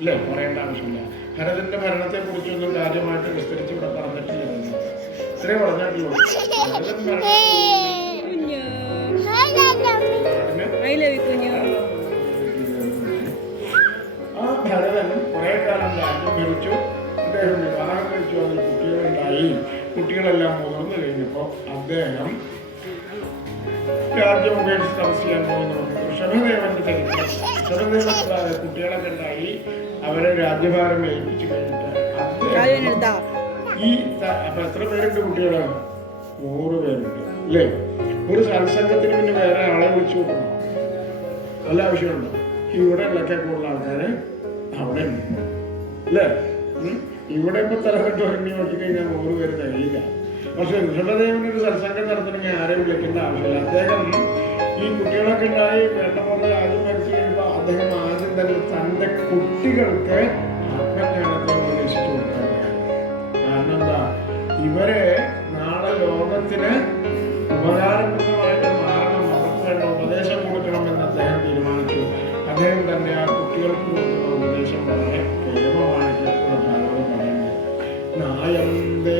ഇല്ലേ? പറയേണ്ട ആവശ്യമില്ല. ഭരതന്റെ ഭരണത്തെക്കുറിച്ചൊന്നും കാര്യമായിട്ട് വിസ്തരിച്ച് ഇവിടെ പറഞ്ഞിട്ടില്ല. ഇത്രേ പറഞ്ഞിട്ടുള്ളൂ. ആ ഭരതൻ കുറെ കാലം രാജ്യം ഭരിച്ചു. അദ്ദേഹം വിവാഹം കഴിച്ചു. അതിൽ കുട്ടികളുണ്ടായി. കുട്ടികളെല്ലാം മുതിർന്നു കഴിഞ്ഞപ്പോൾ അദ്ദേഹം രാജ്യം ഉപേക്ഷിച്ച് താമസിക്കാൻ പോകുന്നു. ഋഷഭദേവന്റെ ചരിത്രം. ഋഷഭദേവൻ കുട്ടികളൊക്കെ ഉണ്ടായി. അവരെ രാജ്യഭാരം ഏൽപ്പിച്ചു കഴിഞ്ഞിട്ട് ഈ അപ്പൊ എത്ര പേരുണ്ട് കുട്ടികള്? 100 പേരുണ്ട് അല്ലേ? ഒരു സത്സംഗത്തിന് പിന്നെ വേറെ ആളെ വിളിച്ചു കൊടുക്കണം. നല്ല ആവശ്യമുണ്ടോ? ഇവിടെ ഉള്ളൊക്കെ കൂടുതൽ ആൾക്കാര് അവിടെ ഉണ്ട് അല്ലേ? ഇവിടെ ഇപ്പൊ തലക്കെട്ട് ഇറങ്ങി നോക്കി കഴിഞ്ഞാൽ 100 പേര് തികയില്ല. പക്ഷെ ഋഷഭദേവനൊരു സത്സംഗം നടത്തണമെങ്കിൽ ആരെയും വിളിക്കേണ്ട ആവശ്യമില്ല. അദ്ദേഹം ഈ കുട്ടികളൊക്കെ ഉണ്ടായി വേണ്ട പോലെ രാജ്യം ഭരിച്ചു കഴിയുമ്പോൾ അദ്ദേഹം ആദ്യം തന്നെ തൻ്റെ കുട്ടികൾക്ക് ആത്മജ്ഞാനത്തെ ഉപദേശിച്ചു കൊടുക്കാൻ. കാരണം എന്താ? ഇവരെ നാളെ ലോകത്തിന് ഉപകാരപ്രദമായിട്ട് മാറണം, അവർക്ക് വേണ്ട ഉപദേശം കൊടുക്കണമെന്ന് അദ്ദേഹം തീരുമാനിച്ചു. അദ്ദേഹം തന്നെ ആ കുട്ടികൾക്ക് കൊടുക്കുന്ന ഉപദേശം വളരെ കേമമാണ് ഭാഗവതം പറയുന്നത്. നായന്തേ